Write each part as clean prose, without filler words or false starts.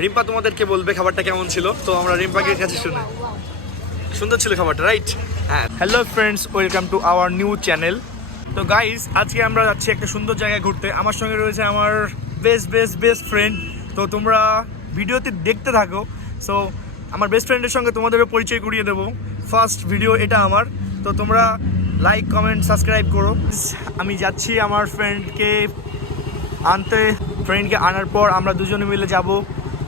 রিম্পা তোমাদেরকে বলবে খাবারটা কেমন ছিল। তো আমরা রিম্পাকে কাছে শুনে সুন্দর ছিল খাবারটা, রাইট? হ্যাঁ। Hello friends, welcome to our new channel. তো গাইস, আজকে আমরা যাচ্ছি একটা সুন্দর জায়গায় ঘুরতে। আমার সঙ্গে রয়েছে আমার বেস্ট ফ্রেন্ড। তো তোমরা ভিডিওতে দেখতে থাকো। সো আমার বেস্ট ফ্রেন্ডের সঙ্গে তোমাদেরও পরিচয় করিয়ে দেবো। ফার্স্ট ভিডিও এটা আমার। তো তোমরা লাইক, কমেন্ট, সাবস্ক্রাইব করো। আমি যাচ্ছি আমার ফ্রেন্ডকে আনতে। ফ্রেন্ডকে আনার পর আমরা দুজনে মিলে যাব,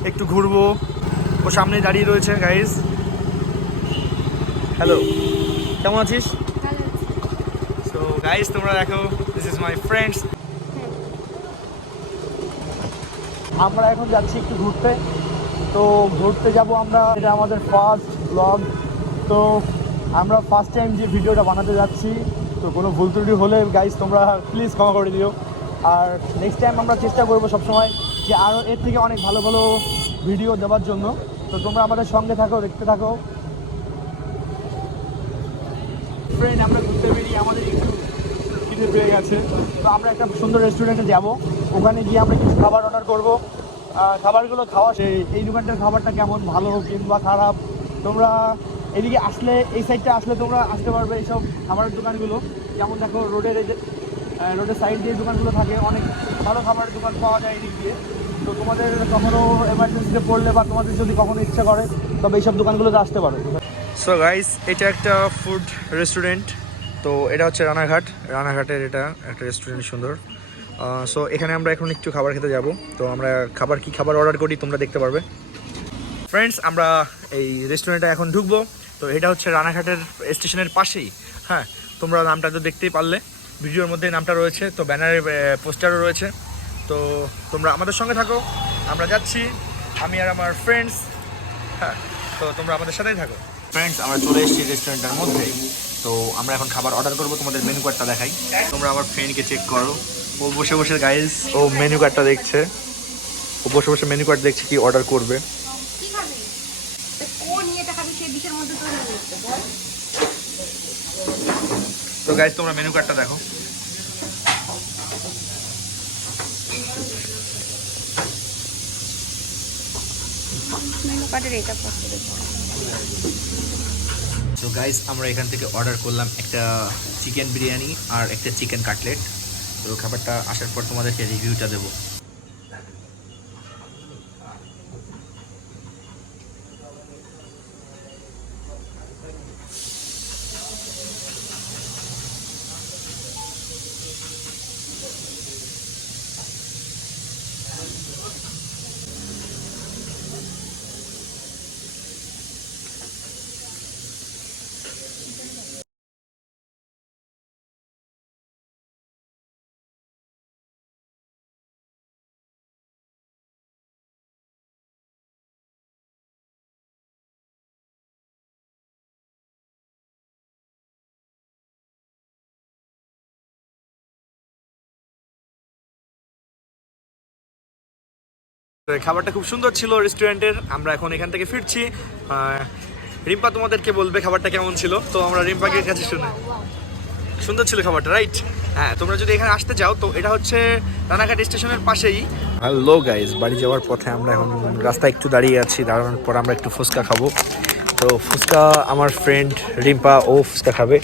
একটু ঘুরবো। ও সামনে দাঁড়িয়ে রয়েছে। গাইস, হ্যালো, কেমন আছিস? সো গাইস, তোমরা দেখো, দিস ইজ মাই ফ্রেন্ডস। আমরা এখন যাচ্ছি একটু ঘুরতে। তো ঘুরতে যাব আমরা, এটা আমাদের ফার্স্ট ব্লগ। তো আমরা ফার্স্ট টাইম যে ভিডিওটা বানাতে যাচ্ছি, তো কোনো ভুল ত্রুটি হলে গাইস তোমরা প্লিজ ক্ষমা করে দিও। আর নেক্সট টাইম আমরা চেষ্টা করবো সবসময় যে আরও এর থেকে অনেক ভালো ভালো ভিডিও দেওয়ার জন্য। তো তোমরা আমাদের সঙ্গে থাকো, দেখতে থাকো। ফ্রেন্ড, আমরা ঘুরতে বেরিয়ে আমাদের একটু খিদে পেয়ে গেছে। তো আমরা একটা সুন্দর রেস্টুরেন্টে যাব, ওখানে গিয়ে আমরা কিছু খাবার অর্ডার করব। খাবারগুলো খাওয়া এই দোকানটার খাবারটা কেমন, ভালো কিংবা খারাপ, তোমরা এদিকে আসলে, এই সাইডটা আসলে তোমরা আসতে পারবে। এইসব খাবারের দোকানগুলো যেমন দেখো, রোডের সাইড দিয়ে দোকানগুলো থাকে, অনেক ভালো খাবারের দোকান পাওয়া যায় এদিক দিয়ে। তো তোমাদের কখনো এমার্জেন্সিতে পড়লে বা তোমাদের যদি কখনো ইচ্ছা করে, তবে এইসব দোকানগুলোতে আসতে পারো। সো গাইস, এটা একটা ফুড রেস্টুরেন্ট। তো এটা হচ্ছে রানাঘাটের এটা একটা রেস্টুরেন্ট, সুন্দর। সো এখানে আমরা এখন একটু খাবার খেতে যাব। তো আমরা কি খাবার অর্ডার করি তোমরা দেখতে পারবে। ফ্রেন্ডস, আমরা এই রেস্টুরেন্টে এখন ঢুকবো। তো এটা হচ্ছে রানাঘাটের স্টেশনের পাশেই। হ্যাঁ, তোমরা নামটা তো দেখতেই পারলে, ভিডিওর মধ্যে নামটা রয়েছে, তো ব্যানারে পোস্টারও রয়েছে। তো তোমরা আমাদের সঙ্গে থাকো, আমরা যাচ্ছি, আমি আর আমার ফ্রেন্ডস। হ্যাঁ, তো তোমরা আমাদের সাথেই থাকো। ফ্রেন্ডস, আমরা চলে এসেছি রেস্টুরেন্টের মধ্যে। তো আমরা এখন খাবার অর্ডার করবো, তোমাদের মেনু কার্ডটা দেখাই। তোমরা আমার ফ্রেন্ডকে চেক করো, ও বসে বসে গাইস, ও মেনু কার্ডটা দেখছে। ও বসে বসে মেনু কার্ড দেখছে কি অর্ডার করবে। তো গাইস, তোমরা মেনু কার্ডটা দেখো। মেনু কার্ডের এটা পছন্দ। তো গাইস, আমরা এখান থেকে অর্ডার করলাম একটা চিকেন বিরিয়ানি আর একটা চিকেন কাটলেট। তো খাবারটা আসার পর তোমাদেরকে রিভিউটা দেবো। খাবারটা খুব সুন্দর ছিল রেস্টুরেন্টের। আমরা এখন এখান থেকে ফিরছি। রিম্পা তোমাদেরকে বলবে খাবারটা কেমন ছিল। তো আমরা রিম্পাকে কাছে শুনে সুন্দর ছিল খাবারটা, রাইট? হ্যাঁ, তোমরা যদি এখানে আসতে চাও, তো এটা হচ্ছে রানাঘাট স্টেশনের পাশেই। হ্যালো গাইস, বাড়ি যাওয়ার পথে আমরা এখন রাস্তায় একটু দাঁড়িয়ে আছি। দাঁড়ানোর পর আমরা একটু ফুচকা খাবো। তো ফুচকা, আমার ফ্রেন্ড রিম্পা, ও ফুচকা খাবে,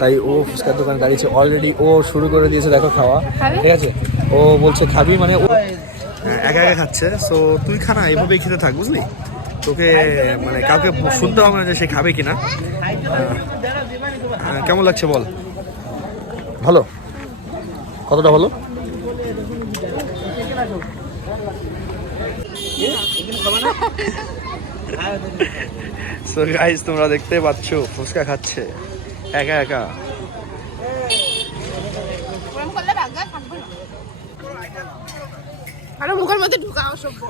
তাই ও ফুচকার দোকানে দাঁড়িয়েছে। অলরেডি ও শুরু করে দিয়েছে, দেখো খাওয়া। ঠিক আছে, ও বলছে খাবি, মানে ও একা একা খাচ্ছে। সো তুই খানা, এভাবেই খেতে থাক, বুঝলি? তোকে মানে কাউকে শুনতে হবে না যে সে খাবে কিনা। কেমন লাগছে বল? ভালো? কতটা ভালো? সো গাইস, তোমরা দেখতে পাচ্ছ ফুচকা খাচ্ছে একা একা। আরে মুখের মধ্যে ঢুকা অসভ্য।